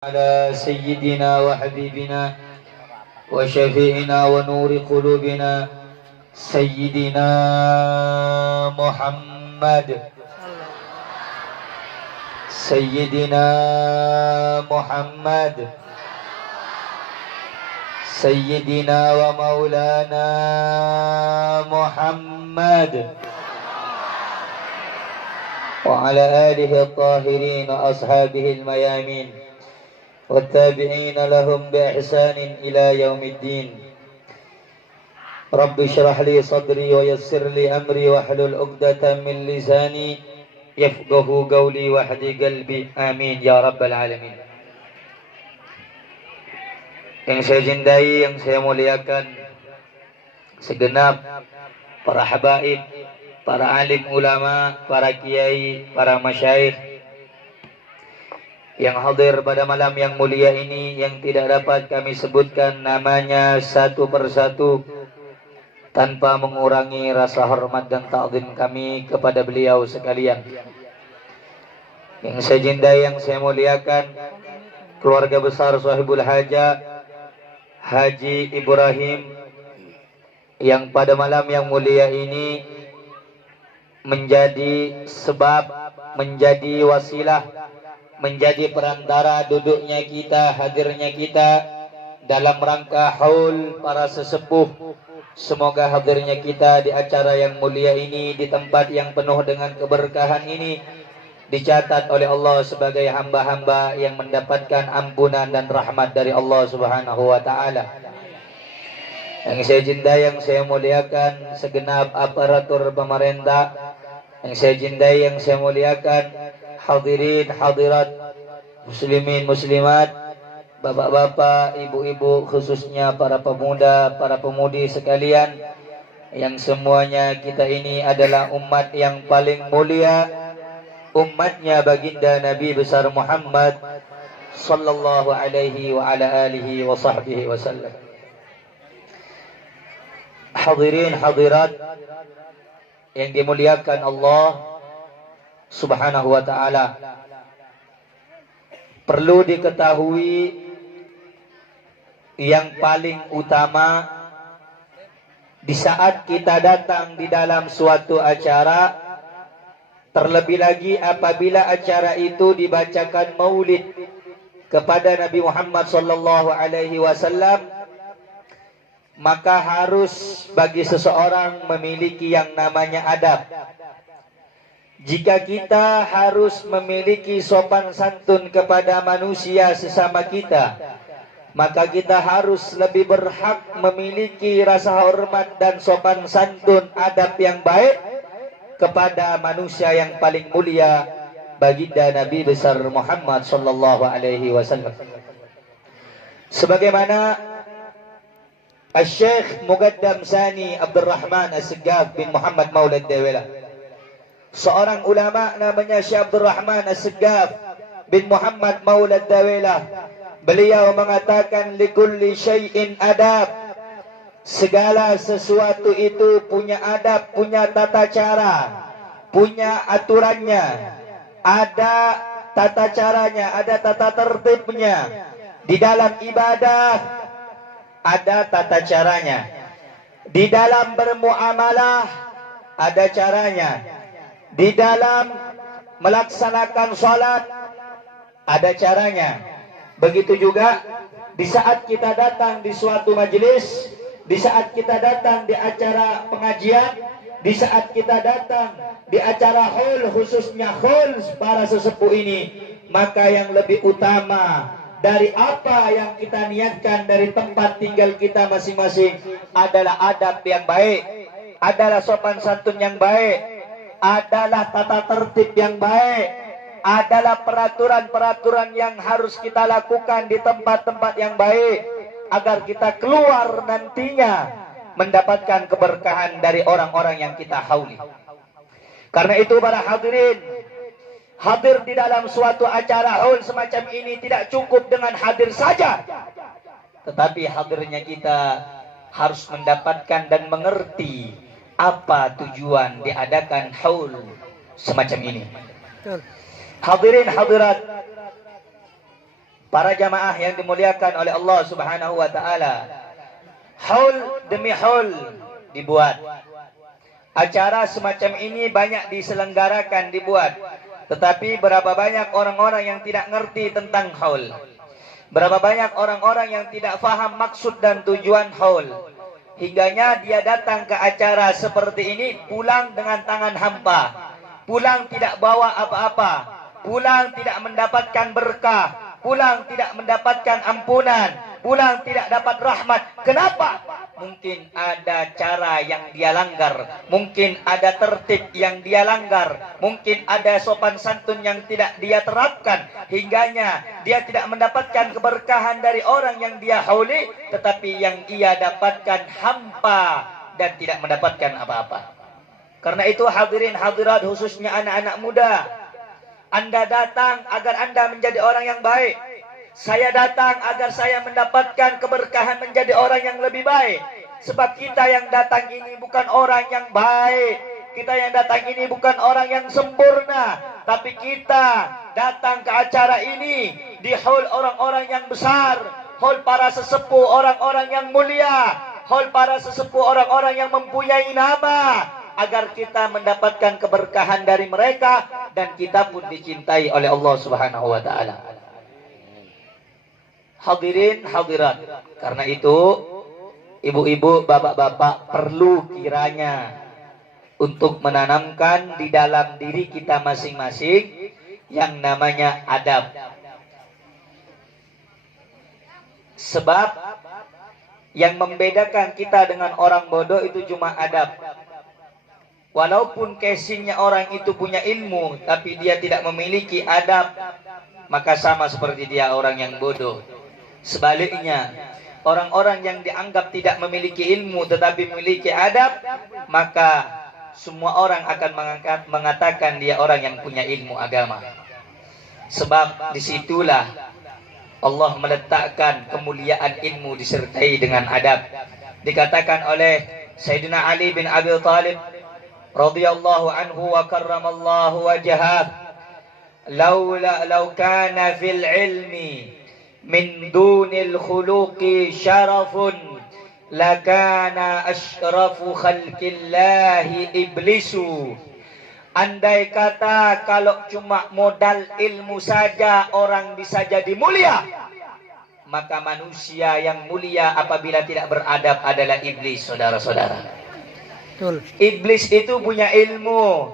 على سيدنا وحبيبنا وشفيعنا ونور قلوبنا سيدنا محمد سيدنا محمد سيدنا ومولانا محمد وعلى آله الطاهرين وأصحابه الميامين والتابعين لهم بإحسان إلى يوم الدين. رب اشرح لي صدري ويسر لي أمري واحلل عقدة من لساني يفقه قولي واهد قلبي آمين يا رب العالمين. Yang saya cintai, yang saya muliakan, segenap para habaib, para alim ulama, para kiai, para masyayikh yang hadir pada malam yang mulia ini, yang tidak dapat kami sebutkan namanya satu persatu tanpa mengurangi rasa hormat dan ta'zim kami kepada beliau sekalian. Yang saya cintai, yang saya muliakan, keluarga besar Sahibul Hajah Haji Ibrahim, yang pada malam yang mulia ini menjadi sebab, menjadi wasilah, menjadi perantara duduknya kita, hadirnya kita dalam rangka haul para sesepuh. Semoga hadirnya kita di acara yang mulia ini, di tempat yang penuh dengan keberkahan ini, dicatat oleh Allah sebagai hamba-hamba yang mendapatkan ampunan dan rahmat dari Allah Subhanahu wa ta'ala. Yang saya cintai, yang saya muliakan, segenap aparatur pemerintah, yang saya cintai, yang saya muliakan, hadirin hadirat, muslimin muslimat, bapak-bapak, ibu-ibu, khususnya para pemuda, para pemudi sekalian, yang semuanya kita ini adalah umat yang paling mulia, umatnya baginda Nabi besar Muhammad sallallahu alaihi wa ala alihi wa sahbihi wasallam. Hadirin hadirat yang dimuliakan Allah Subhanahu wa ta'ala, perlu diketahui yang paling utama di saat kita datang di dalam suatu acara, terlebih lagi apabila acara itu dibacakan maulid kepada Nabi Muhammad sallallahu alaihi wasallam, maka harus bagi seseorang memiliki yang namanya adab. Jika kita harus memiliki sopan santun kepada manusia sesama kita, maka kita harus lebih berhak memiliki rasa hormat dan sopan santun, adab yang baik kepada manusia yang paling mulia, baginda Nabi besar Muhammad sallallahu alaihi wasallam. Sebagaimana Syekh Muqaddam Sani Abdul Rahman As-Segaf bin Muhammad Maulad Dewela, seorang ulama namanya Syekh Abdul Rahman As-Segaf bin Muhammad Maulad Dewela, beliau mengatakan likulli syai'in adab, segala sesuatu itu punya adab, punya tata cara, punya aturannya, ada tata caranya, ada tata tertibnya. Di dalam ibadah ada tata caranya, di dalam bermuamalah ada caranya, di dalam melaksanakan sholat ada caranya. Begitu juga di saat kita datang di suatu majelis, di saat kita datang di acara pengajian, di saat kita datang di acara haul, khususnya haul para sesepuh ini, maka yang lebih utama dari apa yang kita niatkan dari tempat tinggal kita masing-masing adalah adab yang baik, adalah sopan santun yang baik, adalah tata tertib yang baik, adalah peraturan-peraturan yang harus kita lakukan di tempat-tempat yang baik, agar kita keluar nantinya mendapatkan keberkahan dari orang-orang yang kita hauli. Karena itu para hadirin, hadir di dalam suatu acara haul semacam ini tidak cukup dengan hadir saja, tetapi hadirnya kita harus mendapatkan dan mengerti apa tujuan diadakan haul semacam ini. Hadirin hadirat, Para jamaah yang dimuliakan oleh Allah Subhanahu wa taala, haul demi haul dibuat. Acara semacam ini banyak diselenggarakan, dibuat. Tetapi berapa banyak orang-orang yang tidak ngerti tentang haul. Berapa banyak orang-orang yang tidak faham maksud dan tujuan haul. Hingganya dia datang ke acara seperti ini pulang dengan tangan hampa. Pulang tidak bawa apa-apa. Pulang tidak mendapatkan berkah. Pulang tidak mendapatkan ampunan, pulang tidak dapat rahmat. Kenapa? Mungkin ada cara yang dia langgar, mungkin ada tertib yang dia langgar, mungkin ada sopan santun yang tidak dia terapkan, hingganya dia tidak mendapatkan keberkahan dari orang yang dia hauli, tetapi yang ia dapatkan hampa dan tidak mendapatkan apa-apa. Karena itu hadirin hadirat, khususnya anak-anak muda, Anda datang agar Anda menjadi orang yang baik. Saya datang agar saya mendapatkan keberkahan menjadi orang yang lebih baik. Sebab kita yang datang ini bukan orang yang baik. Kita yang datang ini bukan orang yang sempurna. Tapi kita datang ke acara ini di hall orang-orang yang besar. Hall para sesepuh, orang-orang yang mulia. Hall para sesepuh, orang-orang yang mempunyai nama. Agar kita mendapatkan keberkahan dari mereka dan kita pun dicintai oleh Allah Subhanahu wa taala. Hadirin hadirat, karena itu ibu-ibu, bapak-bapak perlu kiranya untuk menanamkan di dalam diri kita masing-masing yang namanya adab. Sebab yang membedakan kita dengan orang bodoh itu cuma adab. Walaupun casingnya orang itu punya ilmu, tapi dia tidak memiliki adab, maka sama seperti dia orang yang bodoh. Sebaliknya, orang-orang yang dianggap tidak memiliki ilmu tetapi memiliki adab, maka semua orang akan mengatakan dia orang yang punya ilmu agama. Sebab disitulah Allah meletakkan kemuliaan ilmu disertai dengan adab. Dikatakan oleh Sayyidina Ali bin Abi Thalib radhiyallahu anhu wa karramallahu wajhah, law kana fil ilmi min dunil khuluqi syarafun lakana asyrafu khalqillahi iblisu. Andai kata kalau cuma modal ilmu saja orang bisa jadi mulia, maka manusia yang mulia apabila tidak beradab adalah iblis, saudara-saudara. Iblis itu punya ilmu.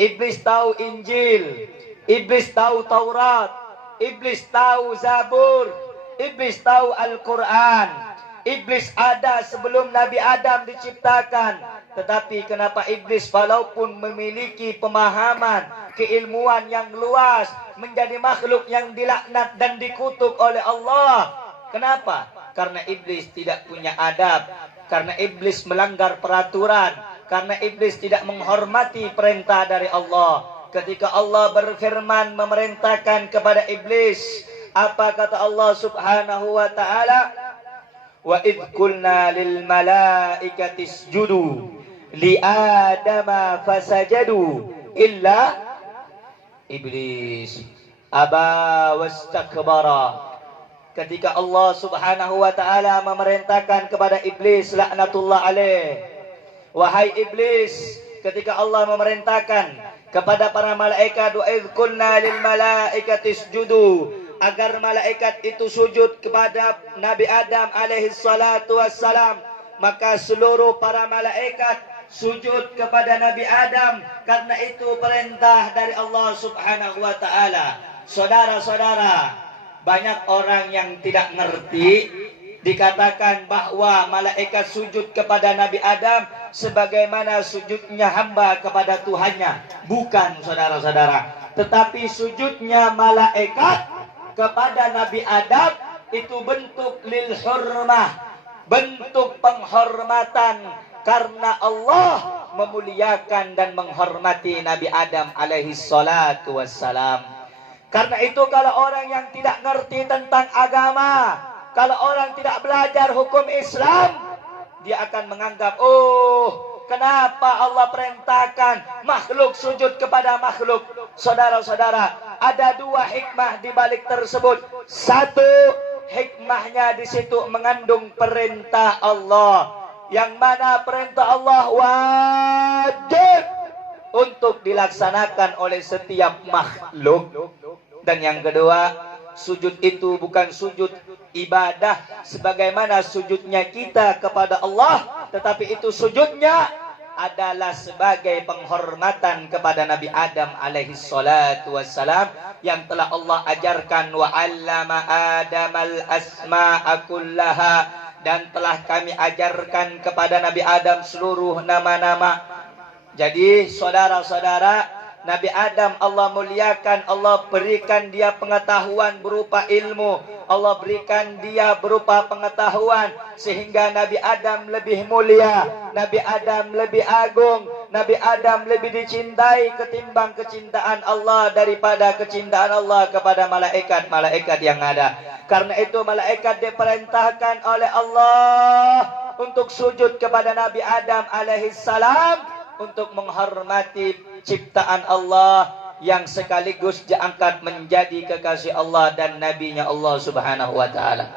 Iblis tahu Injil, iblis tahu Taurat, iblis tahu Zabur, iblis tahu Al-Quran. Iblis ada sebelum Nabi Adam diciptakan. Tetapi kenapa iblis walaupun memiliki pemahaman, keilmuan yang luas, menjadi makhluk yang dilaknat dan dikutuk oleh Allah? Kenapa? Karena iblis tidak punya adab. Karena iblis melanggar peraturan. Karena iblis tidak menghormati perintah dari Allah. Ketika Allah berfirman memerintahkan kepada iblis, apa kata Allah Subhanahu wa taala? Wa idh qulna lil malaikati isjudu li adama fasajadu illa iblis aba wastakbara. Ketika Allah Subhanahu wa taala memerintahkan kepada iblis laknatullah alaih, wahai iblis, ketika Allah memerintahkan kepada para malaikat, wa idz qulna lil malaikati isjudu, agar malaikat itu sujud kepada Nabi Adam alaihi salatu wassalam, maka seluruh para malaikat sujud kepada Nabi Adam, karena itu perintah dari Allah Subhanahu wa taala. Saudara-saudara, banyak orang yang tidak ngerti, dikatakan bahwa malaikat sujud kepada Nabi Adam sebagaimana sujudnya hamba kepada Tuhannya. Bukan, saudara-saudara, tetapi sujudnya malaikat kepada Nabi Adam itu bentuk lil hurmah, bentuk penghormatan, karena Allah memuliakan dan menghormati Nabi Adam alaihi salatu wassalam. Karena itu kalau orang yang tidak ngerti tentang agama, kalau orang tidak belajar hukum Islam, dia akan menganggap, oh, kenapa Allah perintahkan makhluk sujud kepada makhluk? Saudara-saudara, ada dua hikmah di balik tersebut. Satu, hikmahnya di situ mengandung perintah Allah, yang mana perintah Allah wajib untuk dilaksanakan oleh setiap makhluk. Dan yang kedua, sujud itu bukan sujud ibadah sebagaimana sujudnya kita kepada Allah, tetapi itu sujudnya adalah sebagai penghormatan kepada Nabi Adam alaihi salatu wassalam, yang telah Allah ajarkan wa 'allama Adamal asma'a kullaha, dan telah kami ajarkan kepada Nabi Adam seluruh nama-nama. Jadi saudara-saudara, Nabi Adam Allah muliakan, Allah berikan dia pengetahuan berupa ilmu, Allah berikan dia berupa pengetahuan, sehingga Nabi Adam lebih mulia, Nabi Adam lebih agung, Nabi Adam lebih dicintai ketimbang kecintaan Allah daripada kecintaan Allah kepada malaikat-malaikat yang ada. Karena itu malaikat diperintahkan oleh Allah untuk sujud kepada Nabi Adam alaihissalam, untuk menghormati ciptaan Allah yang sekaligus diangkat menjadi kekasih Allah dan nabinya Allah subhanahu wa ta'ala.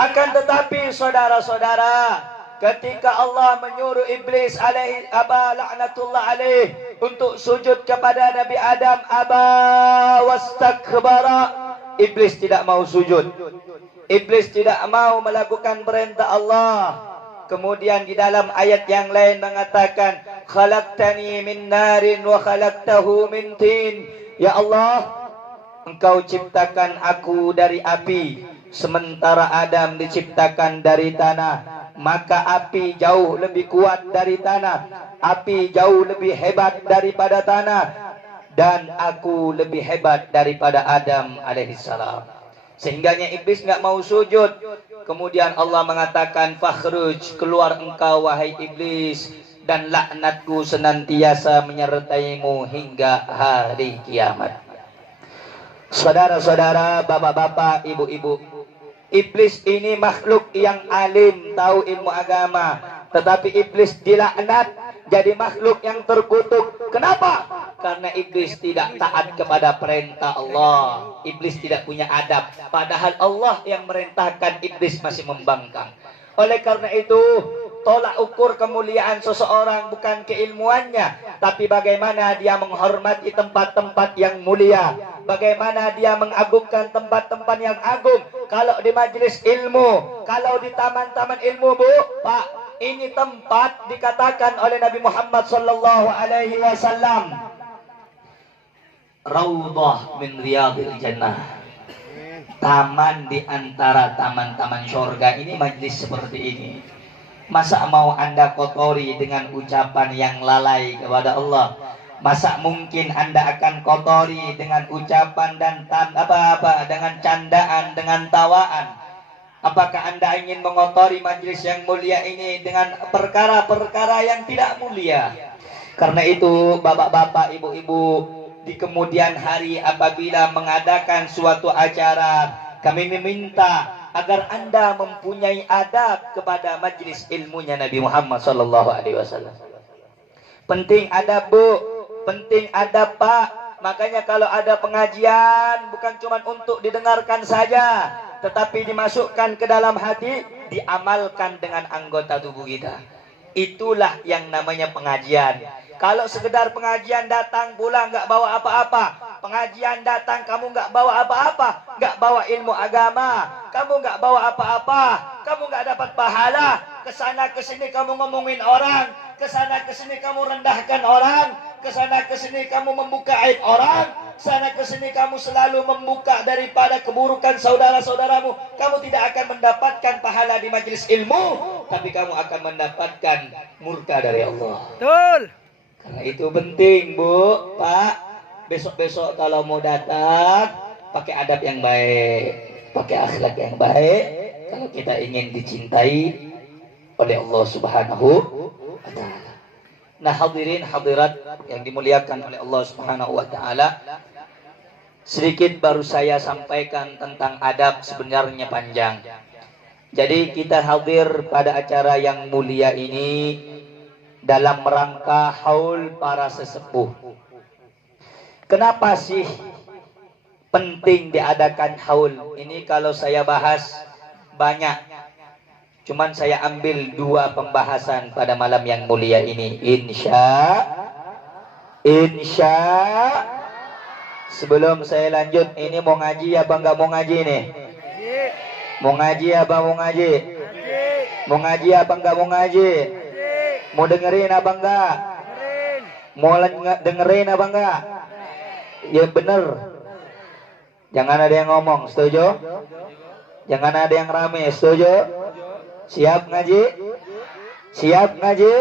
Akan tetapi saudara-saudara, ketika Allah menyuruh iblis alaihi la'natullah alaih untuk sujud kepada Nabi Adam, aba wastakbara, iblis tidak mau sujud. Iblis tidak mau melakukan perintah Allah. Kemudian di dalam ayat yang lain mengatakan, khalaqtani min narin wa khalaqtahu min tin. Ya Allah, Engkau ciptakan aku dari api, sementara Adam diciptakan dari tanah. Maka api jauh lebih kuat dari tanah, api jauh lebih hebat daripada tanah, dan aku lebih hebat daripada Adam alaihissalam. Sehingganya iblis nggak mau sujud. Kemudian Allah mengatakan, fakhruj, keluar engkau wahai iblis, dan laknatku senantiasa menyertaimu hingga hari kiamat. Saudara-saudara, bapak-bapak, ibu-ibu, iblis ini makhluk yang alim, tahu ilmu agama, tetapi iblis dilaknat jadi makhluk yang terkutuk. Kenapa? Karena iblis tidak taat kepada perintah Allah. Iblis tidak punya adab, padahal Allah yang merintahkan, iblis masih membangkang. Oleh karena itu, tolak ukur kemuliaan seseorang bukan keilmuannya, tapi bagaimana dia menghormati tempat-tempat yang mulia, bagaimana dia mengagungkan tempat-tempat yang agung. Kalau di majelis ilmu, kalau di taman-taman ilmu, Bu, Pak, ini tempat dikatakan oleh Nabi Muhammad sallallahu alaihi wasallam, raudhah min riyadil jannah, taman di antara taman-taman surga. Ini majelis seperti ini. Masa mau Anda kotori dengan ucapan yang lalai kepada Allah? Masa mungkin Anda akan kotori dengan ucapan dan dengan candaan, dengan tawaan? Apakah Anda ingin mengotori majelis yang mulia ini dengan perkara-perkara yang tidak mulia? Karena itu, bapak-bapak, ibu-ibu, di kemudian hari apabila mengadakan suatu acara, kami meminta agar Anda mempunyai adab kepada majelis ilmunya Nabi Muhammad sallallahu alaihi wasallam. Penting adab, Bu, penting adab, Pak. Makanya kalau ada pengajian bukan cuma untuk didengarkan saja, tetapi dimasukkan ke dalam hati, diamalkan dengan anggota tubuh kita. Itulah yang namanya pengajian. Kalau sekedar pengajian datang pulang nggak bawa apa-apa, pengajian datang kamu nggak bawa apa-apa, nggak bawa ilmu agama, kamu nggak bawa apa-apa, kamu nggak dapat pahala. Kesana kesini kamu ngomongin orang, kesana kesini kamu rendahkan orang, kesana kesini kamu membuka aib orang, sana kesini kamu selalu membuka daripada keburukan saudara-saudaramu. Kamu tidak akan mendapatkan pahala di majelis ilmu, tapi kamu akan mendapatkan murka dari Allah. Betul. Karena itu penting, Bu, Pak, besok-besok kalau mau datang, pakai adab yang baik, pakai akhlak yang baik, kalau kita ingin dicintai oleh Allah Subhanahu wa Ta'ala. Nah, hadirin hadirat yang dimuliakan oleh Allah Subhanahu wa Ta'ala, sedikit baru saya sampaikan tentang adab, sebenarnya panjang. Jadi kita hadir pada acara yang mulia ini dalam rangka haul para sesepuh. Kenapa sih penting diadakan haul? Ini kalau saya bahas banyak, cuman saya ambil 2 pembahasan pada malam yang mulia ini. Insya. Sebelum saya lanjut, ini mau ngaji apa enggak mau ngaji nih? Mau ngaji apa mau ngaji? Mau ngaji apa enggak mau ngaji? Mau dengerin apa enggak? Mau dengerin apa enggak? Ya bener. Jangan ada yang ngomong, setuju? Jangan ada yang rame, setuju? Siap ngaji? Siap ngaji?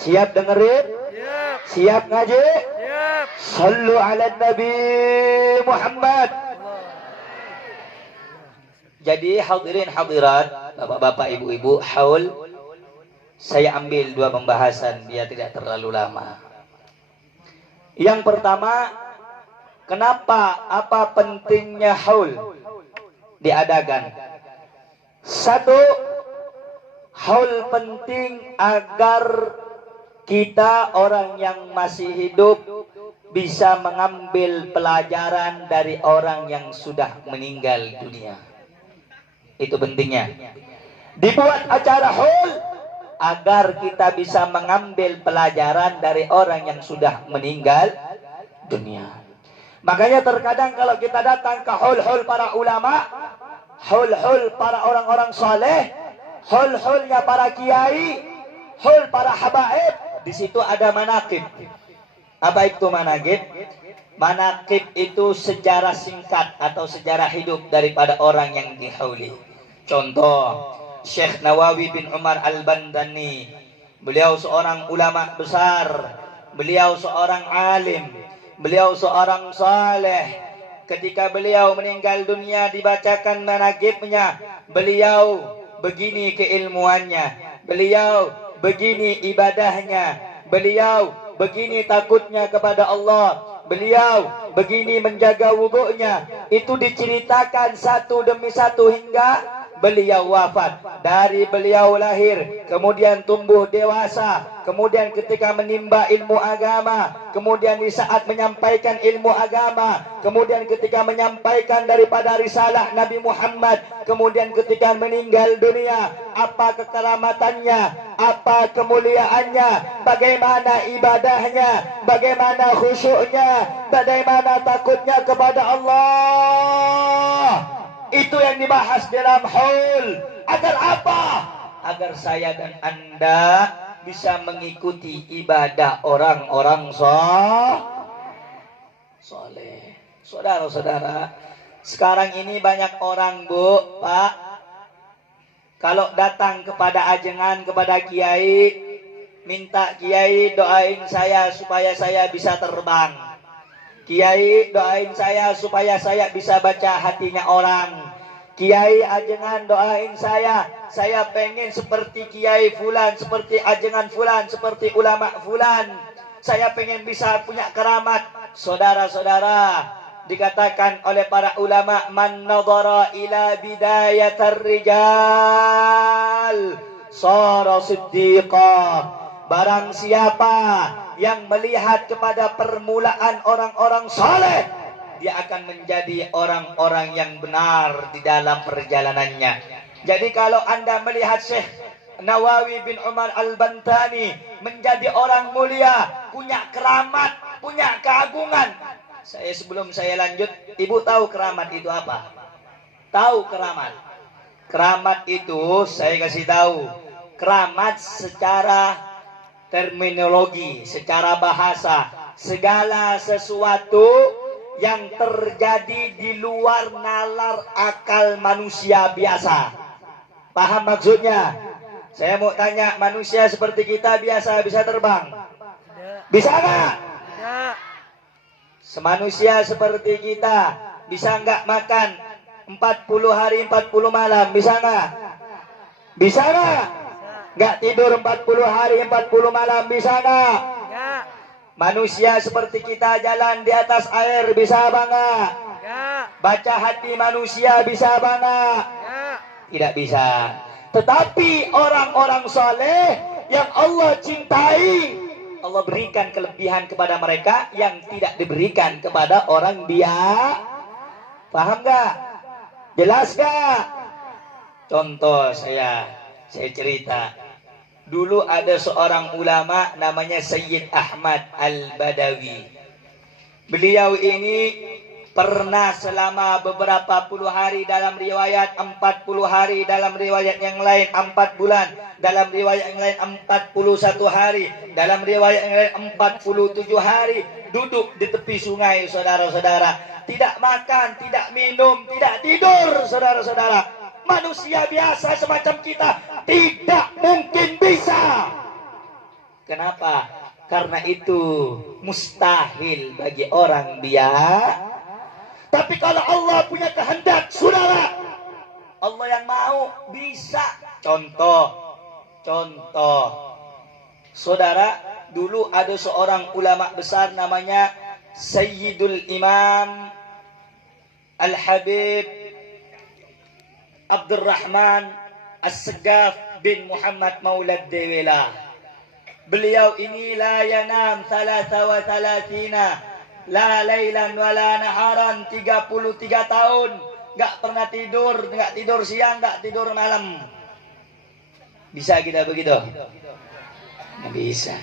Siap dengerin? Siap ngaji? Sallu ala Nabi Muhammad. Jadi hadirin hadirat, bapak-bapak, ibu-ibu, haul saya ambil 2 pembahasan biar tidak terlalu lama. Yang pertama, kenapa, apa pentingnya haul diadakan? 1, haul penting agar kita orang yang masih hidup bisa mengambil pelajaran dari orang yang sudah meninggal dunia. Itu pentingnya. Dibuat acara haul agar kita bisa mengambil pelajaran dari orang yang sudah meninggal dunia. Makanya terkadang kalau kita datang ke haul-haul para ulama, haul-haul para orang-orang saleh, haul-haulnya para kiai, haul para habaib, di situ ada manaqib. Apa itu manaqib? Manaqib itu sejarah singkat atau sejarah hidup daripada orang yang dihauli. Contoh, Syekh Nawawi bin Umar Al-Bandani. Beliau seorang ulama besar, beliau seorang alim, beliau seorang saleh. Ketika beliau meninggal dunia dibacakan manaqibnya, beliau begini keilmuannya, beliau begini ibadahnya, beliau begini takutnya kepada Allah, beliau begini menjaga wudu'nya. Itu diceritakan satu demi satu hingga beliau wafat. Dari beliau lahir, kemudian tumbuh dewasa, kemudian ketika menimba ilmu agama, kemudian di saat menyampaikan ilmu agama, kemudian ketika menyampaikan daripada risalah Nabi Muhammad, kemudian ketika meninggal dunia, apa kekeramatannya, apa kemuliaannya, bagaimana ibadahnya, bagaimana khusyuknya, bagaimana takutnya kepada Allah. Itu yang dibahas dalam haul. Agar apa? Agar saya dan Anda bisa mengikuti ibadah orang-orang soleh. Saudara-saudara, sekarang ini banyak orang, Bu, Pak, kalau datang kepada ajengan, kepada kiai, minta kiai doain saya supaya saya bisa terbang. Kiai doain saya supaya saya bisa baca hatinya orang. Kiai ajengan doain saya pengen seperti kiai fulan, seperti ajengan fulan, seperti ulama fulan. Saya pengen bisa punya keramat. Saudara-saudara, dikatakan oleh para ulama, man nadhara ila bidayatir rijal sara siddiqa. Barang siapa yang melihat kepada permulaan orang-orang saleh, dia akan menjadi orang-orang yang benar di dalam perjalanannya. Jadi kalau Anda melihat Syekh Nawawi bin Umar Al-Bantani menjadi orang mulia, punya keramat, punya keagungan. Sebelum saya lanjut, Ibu tahu keramat itu apa? Tahu keramat? Keramat itu saya kasih tahu. Keramat secara terminologi, secara bahasa, segala sesuatu yang terjadi di luar nalar akal manusia biasa. Paham maksudnya? Saya mau tanya, manusia seperti kita biasa bisa terbang? Bisa nggak? Semanusia seperti kita bisa nggak makan 40 hari 40 malam? Bisa nggak? Bisa nggak? Nggak tidur 40 hari 40 malam? Bisa nggak? Manusia seperti kita jalan di atas air, bisa apa nggak? Baca hati manusia, bisa apa nggak? Tidak bisa. Tetapi orang-orang soleh yang Allah cintai, Allah berikan kelebihan kepada mereka yang tidak diberikan kepada orang dia. Paham gak? Jelas gak? Contoh saya cerita. Dulu ada seorang ulama namanya Sayyid Ahmad Al-Badawi. Beliau ini pernah selama beberapa puluh hari, dalam riwayat 40 hari, dalam riwayat yang lain 4 bulan, dalam riwayat yang lain 41 hari, dalam riwayat yang lain 47 hari duduk di tepi sungai, saudara-saudara. Tidak makan, tidak minum, tidak tidur, saudara-saudara. Manusia biasa semacam kita tidak mungkin bisa. Kenapa? Karena itu mustahil bagi orang biasa. Tapi kalau Allah punya kehendak, saudara, Allah yang mau bisa. Contoh, saudara, dulu ada seorang ulama besar namanya Sayyidul Imam Al-Habib Abdurrahman As-Segaf bin Muhammad Maulad Dewela. Beliau ini la yanam 33 la lailan wala naharan, 33 tahun enggak pernah tidur, enggak tidur siang, enggak tidur malam. Bisa kita begitu? Enggak bisa.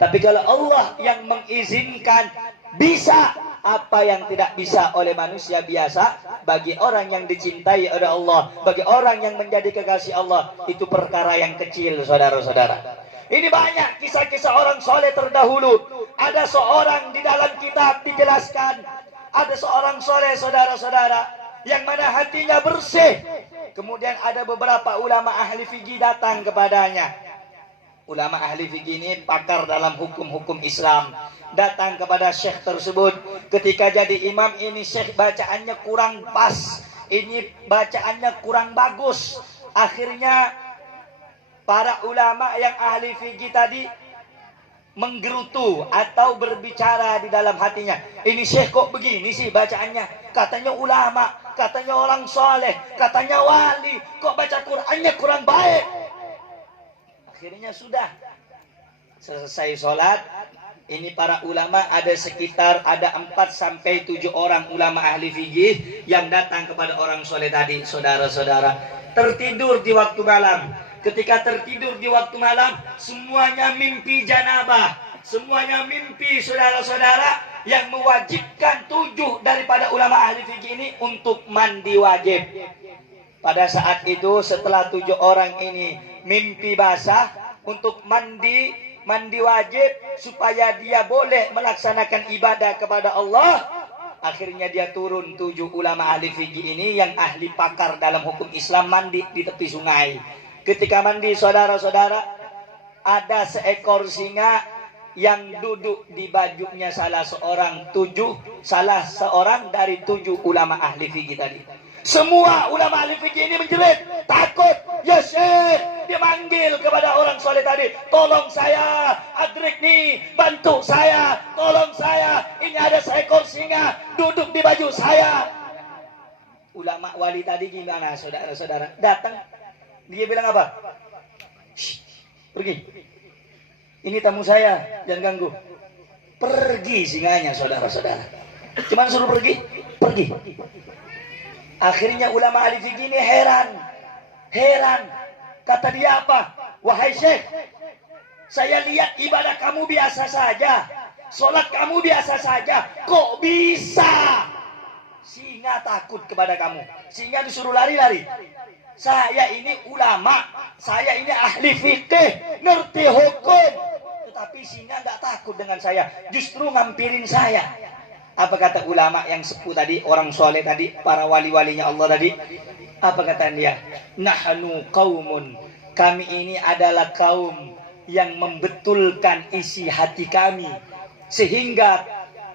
Tapi kalau Allah yang mengizinkan, bisa. Apa yang tidak bisa oleh manusia biasa, bagi orang yang dicintai oleh Allah, bagi orang yang menjadi kekasih Allah, itu perkara yang kecil, saudara-saudara. Ini banyak kisah-kisah orang soleh terdahulu. Ada seorang di dalam kitab dijelaskan, ada seorang soleh, saudara-saudara, yang mana hatinya bersih. Kemudian ada beberapa ulama ahli fikih datang kepadanya. Ulama ahli fikih ini pakar dalam hukum-hukum Islam. Datang kepada syekh tersebut. Ketika jadi imam, ini syekh bacaannya kurang pas, ini bacaannya kurang bagus. Akhirnya para ulama yang ahli fikih tadi menggerutu atau berbicara di dalam hatinya. Ini syekh kok begini sih bacaannya? Katanya ulama, katanya orang soleh, katanya wali, kok baca Qur'annya kurang baik. Akhirnya sudah selesai sholat. Ini para ulama ada sekitar 4 sampai 7 orang ulama ahli fikih yang datang kepada orang soleh tadi, saudara-saudara. Tertidur di waktu malam. Ketika tertidur di waktu malam, semuanya mimpi janabah, semuanya mimpi, saudara-saudara, yang mewajibkan 7 daripada ulama ahli fikih ini untuk mandi wajib. Pada saat itu setelah 7 orang ini mimpi basah untuk mandi wajib supaya dia boleh melaksanakan ibadah kepada Allah, akhirnya dia turun 7 ulama ahli fikih ini yang ahli pakar dalam hukum Islam mandi di tepi sungai. Ketika mandi, saudara-saudara, ada seekor singa yang duduk di bajunya salah seorang dari 7 ulama ahli fikih tadi. Semua ulama ahli fikih ini menjerit, takut. Ya syekh, dia manggil kepada orang soleh tadi, tolong saya, adrik nih, bantu saya, tolong saya, ini ada seekor singa duduk di baju saya. Ulama wali tadi gimana, saudara-saudara? Datang, dia bilang apa? Shh, pergi. Ini tamu saya, jangan ganggu. Pergi singanya, saudara-saudara. Cuman suruh pergi. Akhirnya ulama ahli fikih ini heran. Kata dia apa? Wahai syekh, saya lihat ibadah kamu biasa saja, sholat kamu biasa saja, kok bisa singa takut kepada kamu? Singa disuruh lari-lari. Saya ini ulama, saya ini ahli fikih, ngerti hukum, tetapi singa nggak takut dengan saya, justru ngampirin saya. Apa kata ulama yang sepuh tadi, orang soleh tadi, para wali-walinya Allah tadi? Apa kata dia? Nahnu qaumun, kami ini adalah kaum yang membetulkan isi hati kami, sehingga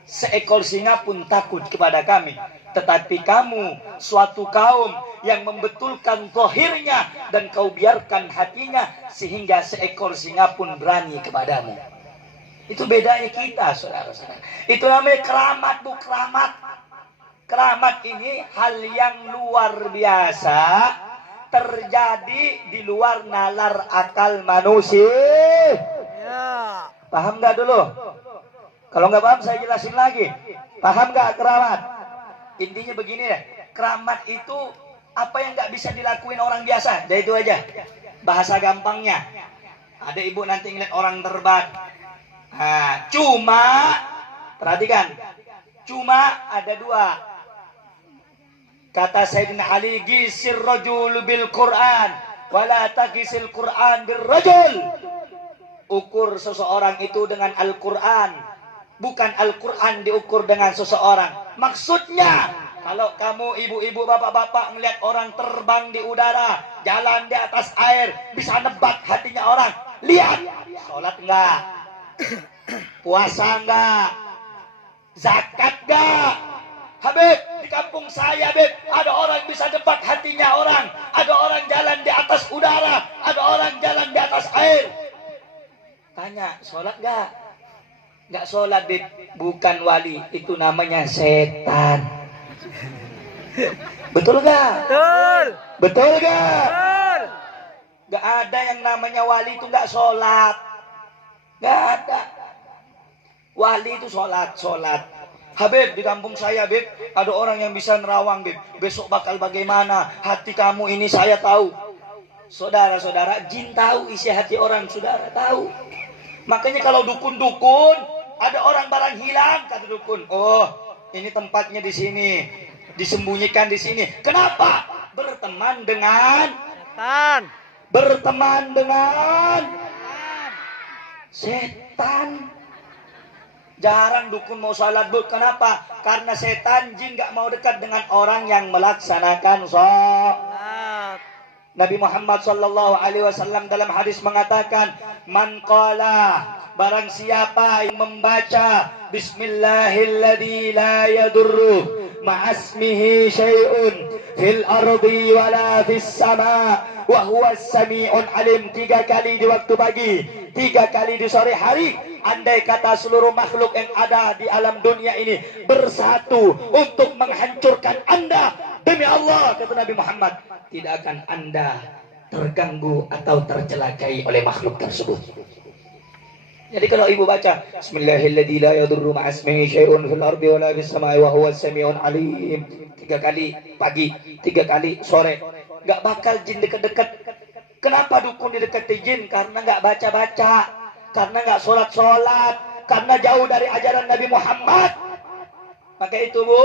seekor singa pun takut kepada kami. Tetapi kamu suatu kaum yang membetulkan zahirnya dan kau biarkan hatinya, sehingga seekor singa pun berani kepadamu. Itu bedanya kita, saudara-saudara. Itu namanya keramat, bu, keramat. Keramat ini hal yang luar biasa terjadi di luar nalar akal manusia. Ya. Paham nggak dulu? Kalau nggak paham saya jelasin lagi. Paham nggak keramat? Intinya begini deh, keramat itu apa yang nggak bisa dilakuin orang biasa. Jadi itu aja. Bahasa gampangnya. Ada ibu nanti ngeliat orang terbang. Nah, cuma perhatikan. Cuma ada dua. Kata Sayyidina Ali, gisir rajul bil Quran, wala tagisil Quran bil rajul. Ukur seseorang itu dengan Al-Quran, bukan Al-Quran diukur dengan seseorang. Maksudnya, kalau kamu ibu-ibu, bapak-bapak ngelihat orang terbang di udara, jalan di atas air, bisa nebak hatinya orang. Lihat, sholat enggak? Puasa enggak? Zakat enggak? Habib, di kampung saya, Habib, ada orang bisa nebak hatinya orang. Ada orang jalan di atas udara, ada orang jalan di atas air. Tanya, sholat enggak? Enggak sholat, Bib. Bukan wali, itu namanya setan. Betul enggak? Betul. Betul enggak? Betul. Enggak ada yang namanya wali itu enggak sholat. Enggak ada. Wali itu sholat. Habib, di kampung saya, Bib, ada orang yang bisa nerawang, Bib. Besok bakal bagaimana hati kamu ini saya tahu. Saudara-saudara, jin tahu isi hati orang, saudara tahu. Makanya kalau dukun-dukun, ada orang barang hilang, kata dukun. Oh, ini tempatnya di sini, disembunyikan di sini. Kenapa? Berteman dengan Setan. berteman dengan setan. Jarang dukun mau salat, Bu. Kenapa? Karena setan jin gak mau dekat dengan orang yang melaksanakan sholat. Nabi Muhammad sallallahu alaihi wasallam dalam hadis mengatakan, man qala, barang siapa yang membaca bismillahilladzi la yadurru ma'asmihi syai'un fil ardi wala fis sama wa huwa as-sami'un alim, 3 kali di waktu pagi, 3 kali di sore hari. Andai kata seluruh makhluk yang ada di alam dunia ini bersatu untuk menghancurkan Anda, demi Allah, kata Nabi Muhammad, tidak akan Anda terganggu atau tercelakai oleh makhluk tersebut. Jadi kalau ibu baca bismillahirrahmanirrahim la yadurru ma'asmihi syai'un fil ardi wala fis samai wa huwas samiul alim, 3 kali pagi, 3 kali sore, enggak bakal jin dekat-dekat. Kenapa dukun didekati jin? Karena enggak baca-baca, karena enggak sholat-sholat, karena jauh dari ajaran Nabi Muhammad. Maka itu, Bu,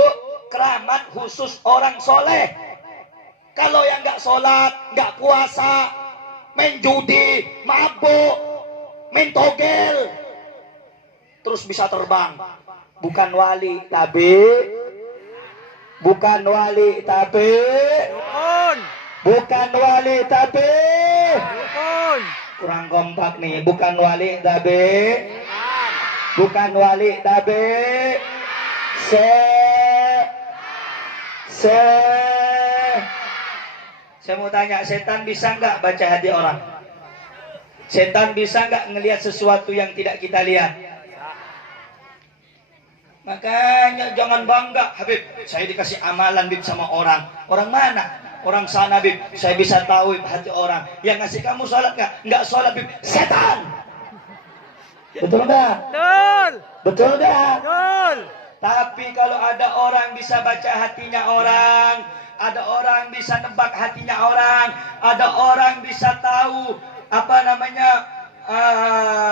keramat khusus orang soleh. Kalau yang nggak sholat, nggak puasa, main judi, mabuk, main togel, terus bisa terbang. Bukan wali, tapi Dukun. bukan wali, tapi Dukun. kurang kompak nih. Bukan wali, tapi saya mau tanya, setan bisa nggak baca hati orang? Setan bisa nggak ngelihat sesuatu yang tidak kita lihat? Makanya jangan bangga, Habib, saya dikasih amalan, Bib, sama orang. Orang mana? Orang sana, Bib, saya bisa tahu hati orang. Yang ngasih kamu sholat nggak? Nggak sholat, Bib, setan. Betul nggak? Betul. Betul nggak? Betul. Tapi kalau ada orang bisa baca hatinya orang, ada orang bisa nebak hatinya orang, ada orang bisa tahu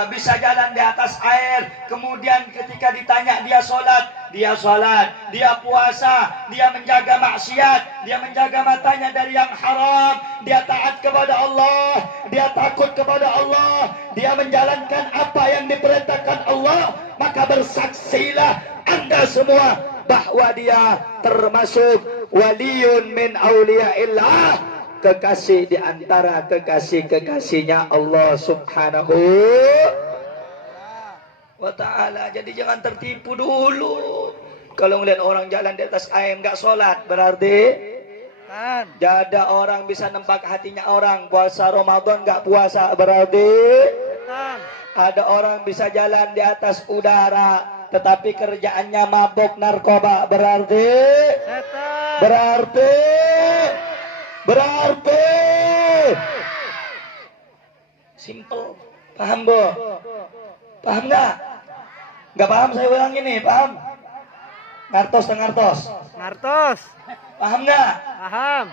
bisa jalan di atas air, kemudian ketika ditanya dia sholat, dia puasa, dia menjaga maksiat, dia menjaga matanya dari yang haram, dia taat kepada Allah, dia takut kepada Allah, dia menjalankan apa yang diperintahkan Allah, maka bersaksilah Anda semua bahwa dia termasuk waliyun min awliyaillah, kekasih di antara kekasih-kekasihnya Allah Subhanahu wa ta'ala. Jadi jangan tertipu dulu. Kalau melihat orang jalan di atas air nggak sholat, berarti ada orang bisa nebak hatinya orang. Puasa Ramadan nggak puasa, berarti ada orang bisa jalan di atas udara tetapi kerjaannya mabuk narkoba, berarti Simple. Paham, Bu? Paham nggak? Nggak paham saya ulangin nih, paham? Ngartos dan ngartos. Ngartos. Paham nggak? Paham.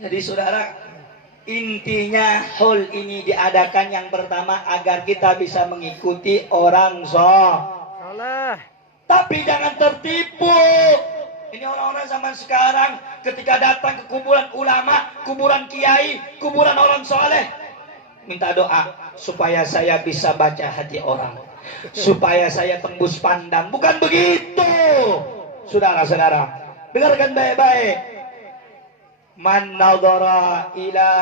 Jadi saudara, intinya haul ini diadakan yang pertama agar kita bisa mengikuti orang Soleh. Tapi jangan tertipu. Ini orang-orang zaman sekarang ketika datang ke kuburan ulama, kuburan kiai, kuburan orang soleh, minta doa supaya saya bisa baca hati orang, supaya saya tembus pandang. Bukan begitu, saudara-saudara. Dengarkan baik-baik. Man nadhara ila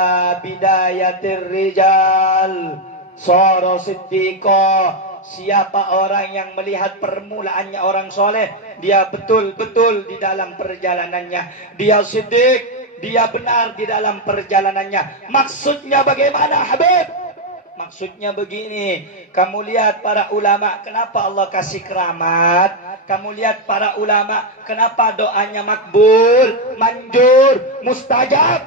bidayatir rijal sara siddiqa. Siapa orang yang melihat permulaannya orang soleh, dia betul-betul di dalam perjalanannya, dia siddiq, dia benar di dalam perjalanannya. Maksudnya bagaimana, Habib? Maksudnya begini, kamu lihat para ulama, kenapa Allah kasih keramat? Kamu lihat para ulama, kenapa doanya makbul, manjur, mustajab?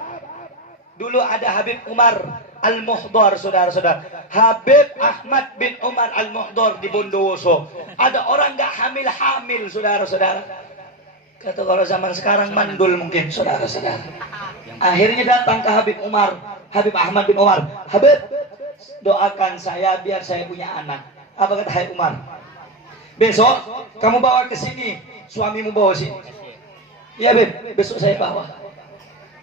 Dulu ada Habib Umar Al-Muhdar, saudara-saudara. Habib Ahmad bin Umar Al-Muhdar di Bondowoso. Ada orang gak hamil-hamil, saudara-saudara. Kata kalau zaman sekarang mandul mungkin, saudara-saudara. Akhirnya datang ke Habib Umar, Habib Ahmad bin Umar. Habib, doakan saya biar saya punya anak. Apa kata Habib Umar? Besok kamu bawa ke sini, suamimu bawa sini. Ya Habib, besok saya bawa.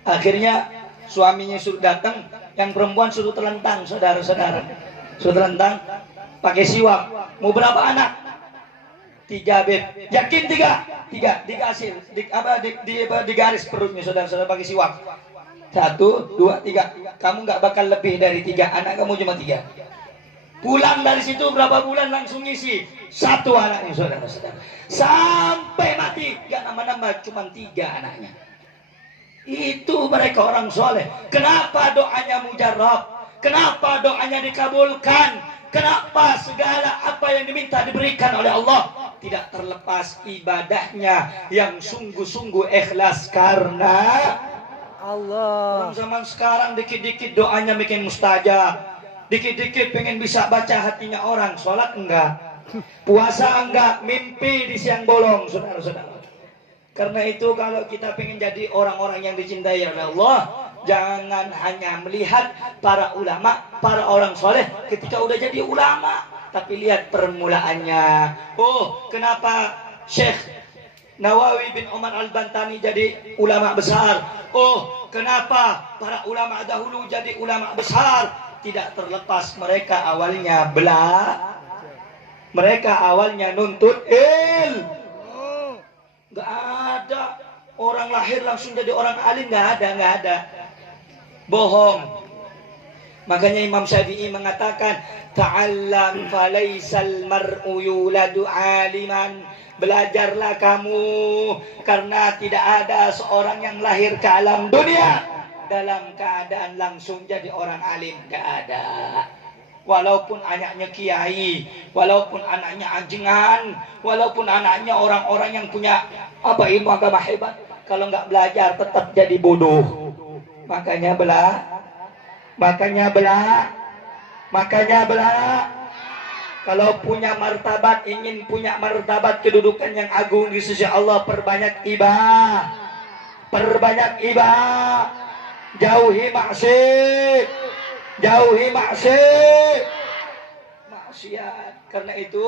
Akhirnya suaminya suruh datang, yang perempuan suruh terlentang, saudara-saudara. Suruh terlentang, pakai siwak. Mau berapa anak? 3, Beb. Yakin 3? 3 dikasih, di garis perutnya, saudara-saudara, pakai siwak. 1, 2, 3. Kamu nggak bakal lebih dari 3 anak, kamu cuma 3. Pulang dari situ berapa bulan langsung ngisi 1 anaknya, saudara-saudara. Sampai mati, nggak nambah-nambah, cuma 3 anaknya. Itu mereka orang soleh. Kenapa doanya mujarab? Kenapa doanya dikabulkan? Kenapa segala apa yang diminta diberikan oleh Allah? Tidak terlepas ibadahnya yang sungguh-sungguh ikhlas karena Allah. orang zaman sekarang dikit-dikit doanya bikin mustajab. Dikit-dikit pengen bisa baca hatinya orang. Sholat enggak, puasa enggak, mimpi di siang bolong, saudara-saudara. Karena itu kalau kita pengen jadi orang-orang yang dicintai oleh Allah, jangan hanya melihat para ulama, para orang soleh ketika udah jadi ulama, tapi lihat permulaannya. Oh, kenapa Syekh Nawawi bin Umar Al-Bantani jadi ulama besar? Oh, kenapa para ulama dahulu jadi ulama besar? Tidak terlepas mereka awalnya mereka awalnya nuntut ilmu. Gak ada orang lahir langsung jadi orang alim, gak ada. Bohong. Makanya Imam Syafi'i mengatakan, ta'allam falaisal mar'u yuladu aliman. Belajarlah kamu, karena tidak ada seorang yang lahir ke alam dunia dalam keadaan langsung jadi orang alim. Gak ada. Walaupun anaknya kiai, walaupun anaknya anjingan, walaupun anaknya orang-orang yang punya ilmu agama hebat, kalau nggak belajar tetap jadi bodoh. Makanya belah. Kalau punya martabat, ingin punya martabat kedudukan yang agung di sisi Allah, perbanyak ibadah, jauhi maksiat. Karena itu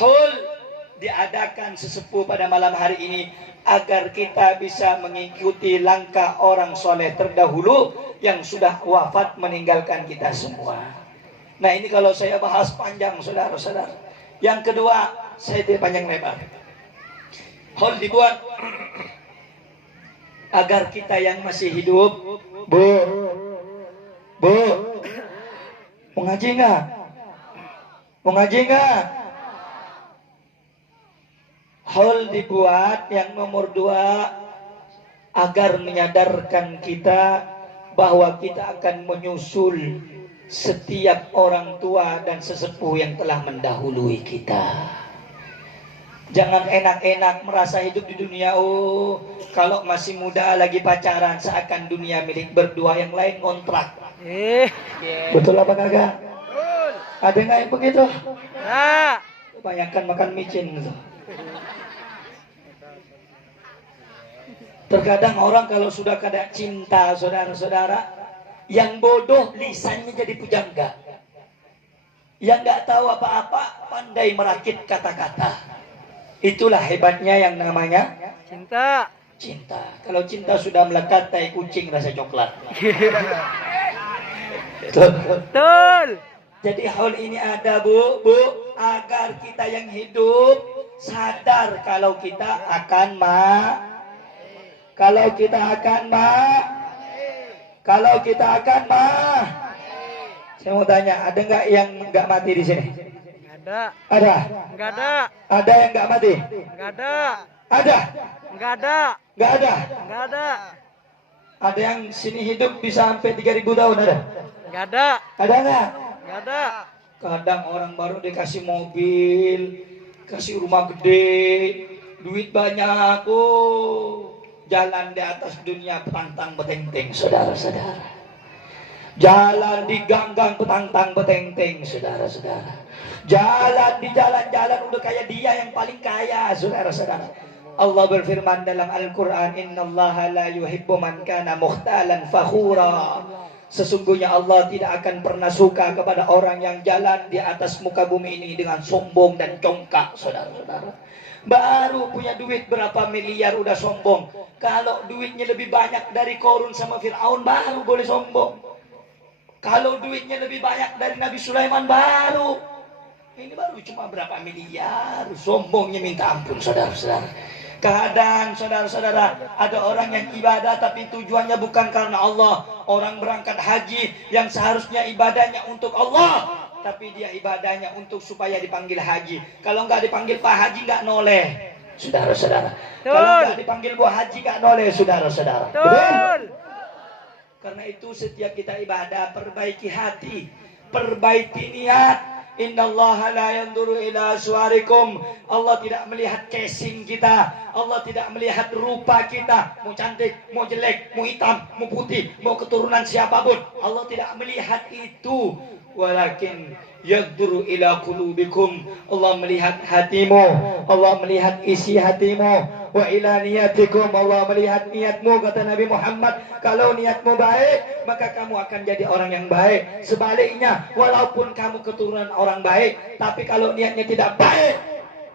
haul diadakan sesepuh pada malam hari ini agar kita bisa mengikuti langkah orang soleh terdahulu yang sudah wafat meninggalkan kita semua. Nah, ini kalau saya bahas panjang, saudara-saudara. Yang kedua, saya tidak panjang lebar. Haul dibuat agar kita yang masih hidup, Bu, mau ngaji nggak? Haul dibuat yang nomor 2 agar menyadarkan kita bahwa kita akan menyusul setiap orang tua dan sesepuh yang telah mendahului kita. Jangan enak-enak merasa hidup di dunia. Oh, kalau masih muda lagi pacaran seakan dunia milik berdua, yang lain kontrak. Eh. Betul apa kagak? Ada nggak yang begitu? Ya. Kebanyakan makan micin gitu. Terkadang orang kalau sudah kada cinta, saudara-saudara, yang bodoh lisannya jadi pujangga. Yang nggak tahu apa-apa pandai merakit kata-kata. Itulah hebatnya yang namanya Cinta. cinta. Kalau cinta sudah melekat tai kucing rasa coklat. Betul. Jadi hal ini ada bu, agar kita yang hidup sadar kalau kita akan kalau kita akan saya mau tanya, ada nggak yang nggak mati di sini? Ada. Ada. Enggak ada. Ada yang nggak mati? Enggak ada. Ada. Enggak ada. Nggak ada. Enggak ada. Ada yang sini hidup bisa sampai 3.000 tahun ada? Enggak ada. Ada nggak? Enggak ada. Kadang orang baru dikasih mobil, kasih rumah gede, duit banyak, jalan di atas dunia petantang betenteng, saudara-saudara. Jalan di ganggang petantang betenteng, saudara-saudara. Jalan di jalan-jalan udah kayak dia yang paling kaya, saudara-saudara. Allah berfirman dalam Al-Quran, Innallaha la yuhibbu man kana mukhtalan fakhura. Sesungguhnya Allah tidak akan pernah suka kepada orang yang jalan di atas muka bumi ini dengan sombong dan congkak, saudara-saudara. Baru punya duit berapa miliar udah sombong. Kalau duitnya lebih banyak dari Korun sama Fir'aun baru boleh sombong. Kalau duitnya lebih banyak dari Nabi Sulaiman baru. Ini baru cuma berapa miliar, sombongnya minta ampun, saudara-saudara. Kadang saudara-saudara ada orang yang ibadah tapi tujuannya bukan karena Allah. Orang berangkat haji yang seharusnya ibadahnya untuk Allah, tapi dia ibadahnya untuk supaya dipanggil haji. Kalau nggak dipanggil Pak Haji nggak noleh, saudara-saudara. Kalau nggak dipanggil Bu Haji nggak noleh, saudara-saudara. Betul. Karena itu setiap kita ibadah perbaiki hati, perbaiki niat. Innallaha la yanzuru ila suwarikum. Allah tidak melihat casing kita. Allah tidak melihat rupa kita. Mau cantik, mau jelek, mau hitam, mau putih, mau keturunan siapapun. Allah tidak melihat itu. Walakin yanzuru ila qulubikum. Allah melihat hatimu. Allah melihat isi hatimu. Wa ila niyatikum. Allah melihat niatmu, kata Nabi Muhammad. Kalau niatmu baik, maka kamu akan jadi orang yang baik. Sebaliknya, walaupun kamu keturunan orang baik, tapi kalau niatnya tidak baik,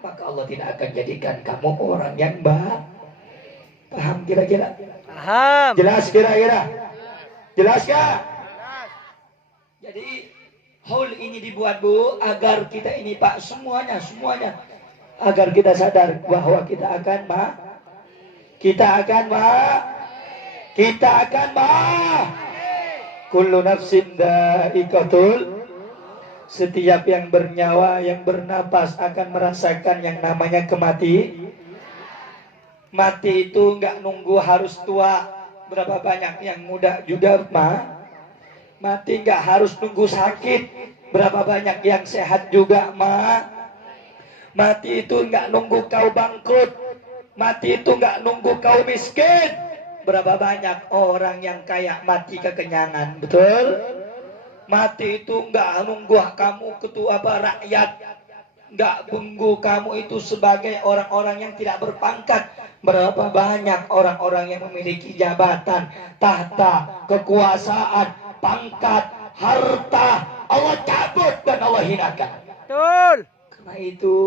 maka Allah tidak akan jadikan kamu orang yang baik. Paham kira-kira? Paham. Jelas kira-kira? Jelas kah? Jadi haul ini dibuat bu agar kita ini Pak semuanya agar kita sadar bahwa kita akan kullu nafsin dha'iqatul. Setiap yang bernyawa, yang bernapas akan merasakan yang namanya mati itu nggak nunggu harus tua. Berapa banyak yang muda juga mati nggak harus nunggu sakit. Berapa banyak yang sehat juga mati itu nggak nunggu kau bangkrut. Mati itu nggak nunggu kau miskin. Berapa banyak orang yang kaya mati kekenyangan, betul? Mati itu nggak nunggu kamu ketua rakyat, nggak nunggu kamu itu sebagai orang-orang yang tidak berpangkat. Berapa banyak orang-orang yang memiliki jabatan, tahta, kekuasaan, pangkat, harta, Allah cabut dan Allah hinakan. Betul. Karena itu,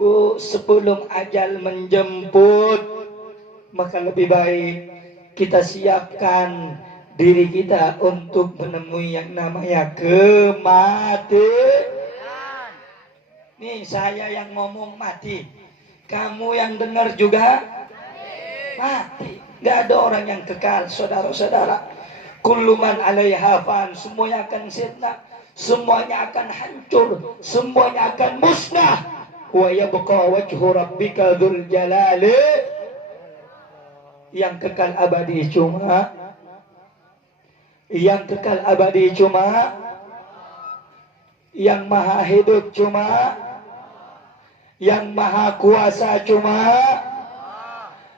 Bu, sebelum ajal menjemput, maka lebih baik kita siapkan diri kita untuk menemui yang namanya kematian. Nih saya yang ngomong mati, kamu yang dengar juga mati. Gak ada orang yang kekal, saudara-saudara. Kullu man 'alaiha fan, semuanya akan sirna, semuanya akan hancur, semuanya akan musnah. Wa yabqa wajhu rabbika dzul jalali. Yang kekal abadi cuma yang maha hidup cuma, yang maha kuasa cuma,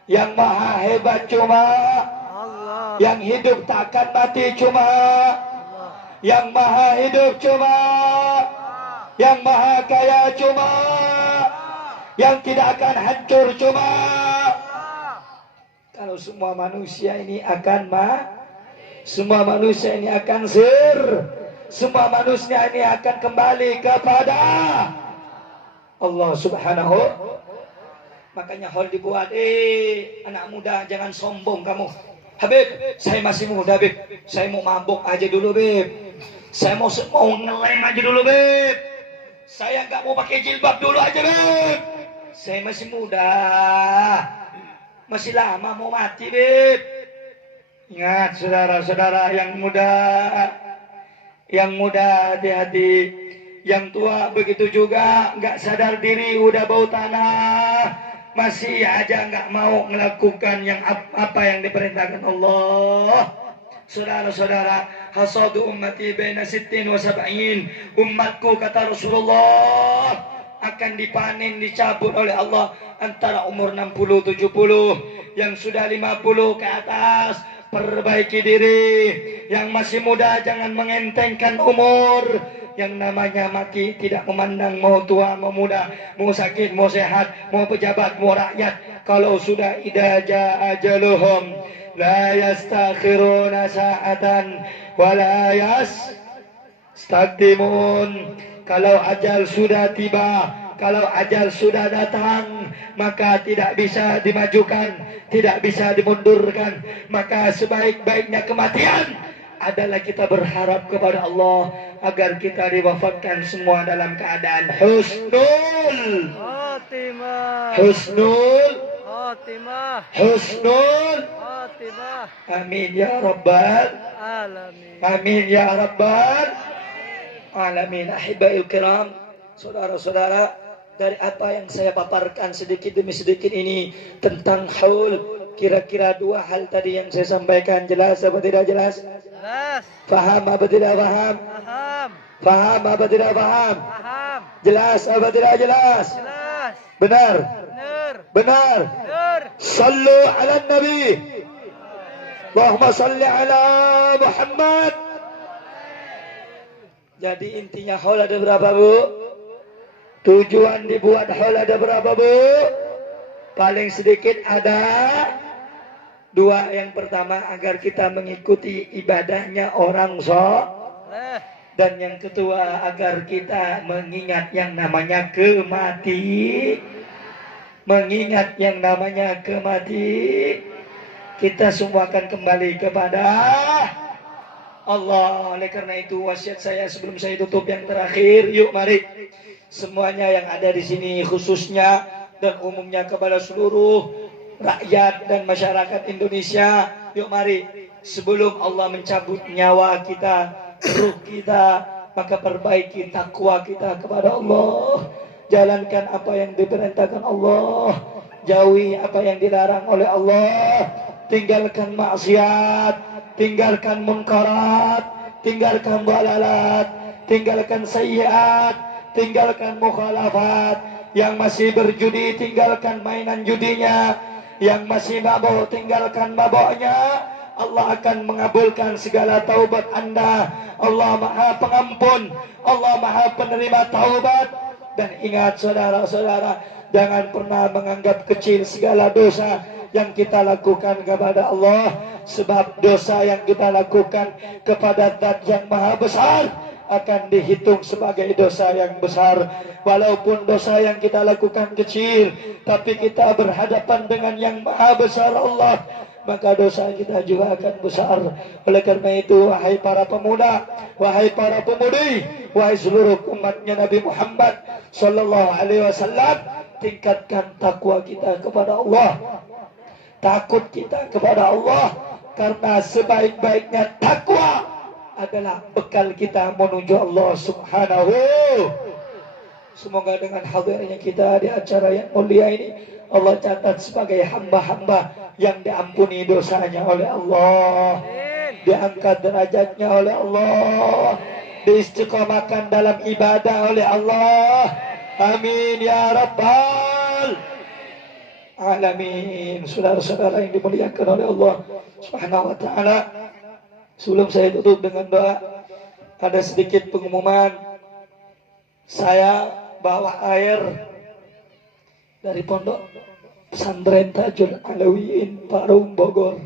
yang maha hebat cuma, Allah. yang hidup tak akan mati cuma Yang maha hidup cuma, yang maha kaya cuma, yang tidak akan hancur cuma. Kalau semua manusia ini akan semua manusia ini akan semua manusia ini akan kembali kepada Allah Subhanahu. Makanya hal dibuat, anak muda jangan sombong kamu. Habib, saya masih muda, Beb. Saya mau mabuk aja dulu, Beb. Saya mau ngelem aja dulu, Beb. Saya nggak mau pakai jilbab dulu aja, Beb. Saya masih muda. Masih lama mau mati, Beb. Ingat, saudara-saudara yang muda. Yang muda hati-hati. Yang tua begitu juga, nggak sadar diri, udah bau tanah. Masih aja nggak mau melakukan yang apa yang diperintahkan Allah. Saudara-saudara, hasadu ummati baina sittin wa sab'in. Umatku kata Rasulullah akan dipanen, dicabut oleh Allah antara umur 60 70. Yang sudah 50 ke atas, perbaiki diri. Yang masih muda jangan mengentengkan umur. Yang namanya mati tidak memandang mau tua, mau muda, mau sakit, mau sehat, mau pejabat, mau rakyat. Kalau sudah idza jaa ajaluhum la yastakhiruna sa'atan wa la yastaqdimun. Kalau ajal sudah tiba, kalau ajal sudah datang, maka tidak bisa dimajukan, tidak bisa dimundurkan. Maka sebaik-baiknya kematian adalah kita berharap kepada Allah agar kita diwafatkan semua dalam keadaan husnul Khotimah. husnul Khotimah. husnul. Khotimah. Amin ya rabbal Alamin. amin ya rabbal alamin. Ahibail kiram, saudara-saudara, dari apa yang saya paparkan sedikit demi sedikit ini tentang haul, kira-kira dua hal tadi yang saya sampaikan jelas apa tidak jelas? Jelas. Faham apa tidak faham? Paham. Faham apa tidak faham? Paham. Jelas apa tidak jelas? Jelas. Benar? Benar. Benar? Benar. Sallu ala Nabi. Allahumma salli ala Muhammad. Jadi intinya haul ada berapa, Bu? Tujuan dibuat haul ada berapa, Bu? Paling sedikit ada dua. Yang pertama agar kita mengikuti ibadahnya orang Boleh. dan yang kedua agar kita mengingat yang namanya mengingat yang namanya kemati. Kita semua akan kembali kepada Allah. Oleh karena itu wasiat saya sebelum saya tutup yang terakhir, yuk mari semuanya yang ada di sini khususnya dan umumnya kepada seluruh rakyat dan masyarakat Indonesia, yuk mari sebelum Allah mencabut nyawa kita, ruh kita, maka perbaiki takwa kita kepada Allah. Jalankan apa yang diperintahkan Allah, jauhi apa yang dilarang oleh Allah. Tinggalkan maksiat, tinggalkan munkarat, tinggalkan dalalat, tinggalkan sayyiat, tinggalkan mukhalafat. Yang masih berjudi, tinggalkan mainan judinya. Yang masih mabuk, tinggalkan mabuknya. Allah akan mengabulkan segala taubat Anda. Allah Maha Pengampun, Allah Maha Penerima taubat. Dan ingat saudara-saudara, jangan pernah menganggap kecil segala dosa yang kita lakukan kepada Allah. Sebab dosa yang kita lakukan kepada Zat yang Maha Besar akan dihitung sebagai dosa yang besar. Walaupun dosa yang kita lakukan kecil, tapi kita berhadapan dengan yang Maha Besar Allah, maka dosa kita juga akan besar. Oleh karena itu, wahai para pemuda, wahai para pemudi, wahai seluruh umatnya Nabi Muhammad sallallahu alaihi wasallam, tingkatkan takwa kita kepada Allah, takut kita kepada Allah, karena sebaik-baiknya takwa adalah bekal kita menuju Allah Subhanahu. Semoga dengan hadirnya kita di acara yang mulia ini, Allah catat sebagai hamba-hamba yang diampuni dosanya oleh Allah, diangkat derajatnya oleh Allah, diistiqamahkan dalam ibadah oleh Allah. Amin ya rabbal alamin. Saudara-saudara yang dimuliakan oleh Allah Subhanahu wa taala, sebelum saya tutup dengan doa, ada sedikit pengumuman. Saya bawa air dari pondok pesantren Tajul Alawiyin Parung Bogor.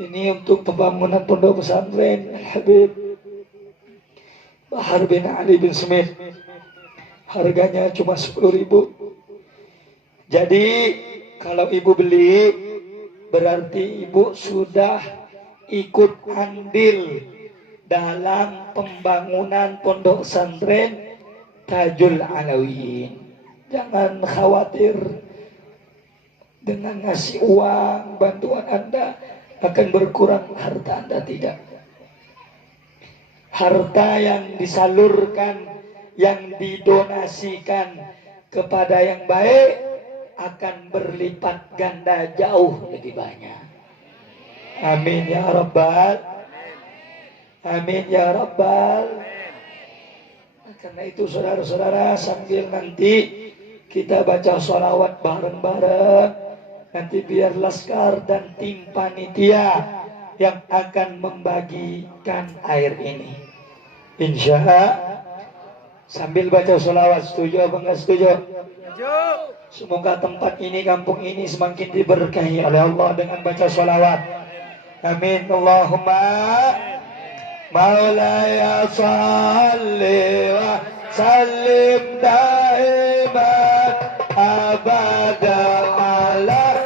Ini untuk pembangunan pondok pesantren Al-Habib Bahar bin Ali bin Smith. Harganya cuma 10.000. Jadi kalau ibu beli, berarti ibu sudah ikut andil dalam pembangunan pondok pesantren Tajul Alawiyin. Jangan khawatir dengan ngasih uang, bantuan Anda akan berkurang harta Anda, tidak. Harta yang disalurkan, yang didonasikan kepada yang baik akan berlipat ganda jauh lebih banyak. Amin ya Rabbal. Amin ya Rabbal. Karena itu saudara-saudara, sambil nanti kita baca sholawat bareng-bareng, nanti biar Laskar dan tim panitia yang akan membagikan air ini. Insya Allah, sambil baca sholawat, setuju apa enggak setuju? Semoga tempat ini, kampung ini semakin diberkahi oleh Allah dengan baca sholawat. Amin. Allahumma Maulaya salli wa sallim daiman abada ala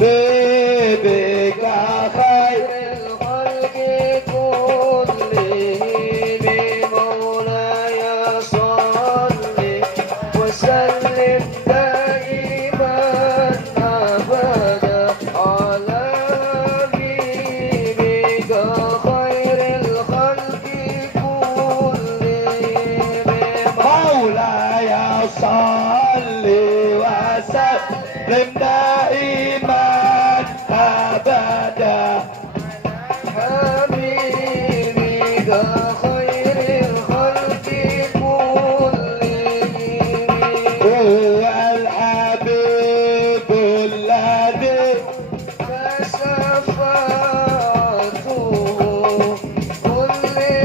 bibika khairil khalqi kullihim. Maulaya salli wa sallim daiman abada ala bibika khairil khalqi kullihim. Maulaya salli wa sallim daiman abada habibika khairil khalqi kullihim. Huwal habibul ladzi kasafatuhu kulli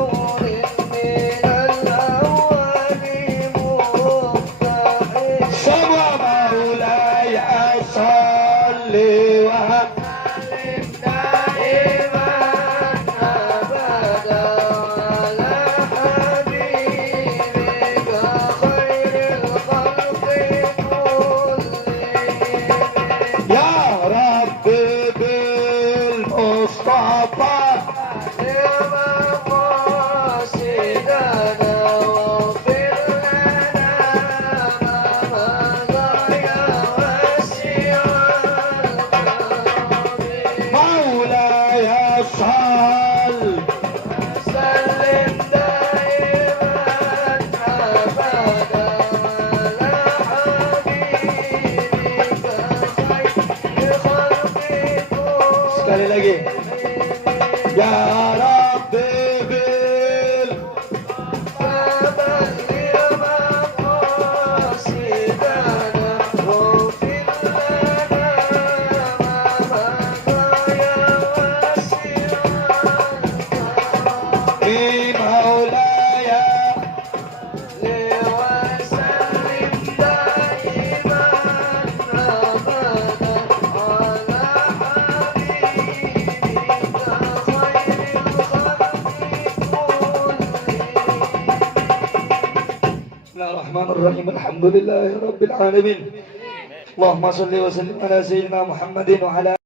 umrin minal awwali muftahil. Semua Maulaya salli wa sallim daiman abada ala habibika khairil khalqi kullihim. Ya Rabbi bil Mustafa ya maqasidana waghfir lana ma madaya wasi'al karami. Maulaya sall sallim daiman abada ala habibika khairil khalqi kullihim. Sekali lagi. Ya Rabbi bil fabalil maqasidana waghfir lana ma madaya wasi'al karami. Maulaya wa sallim daiman abada ala habibika khairil khalqi kullihim. Bismillahirrahmanirrahim. Alhamdulillahi rabbil alamin. Allahumma salli wa sallim ala sayyidina Muhammadin wa ala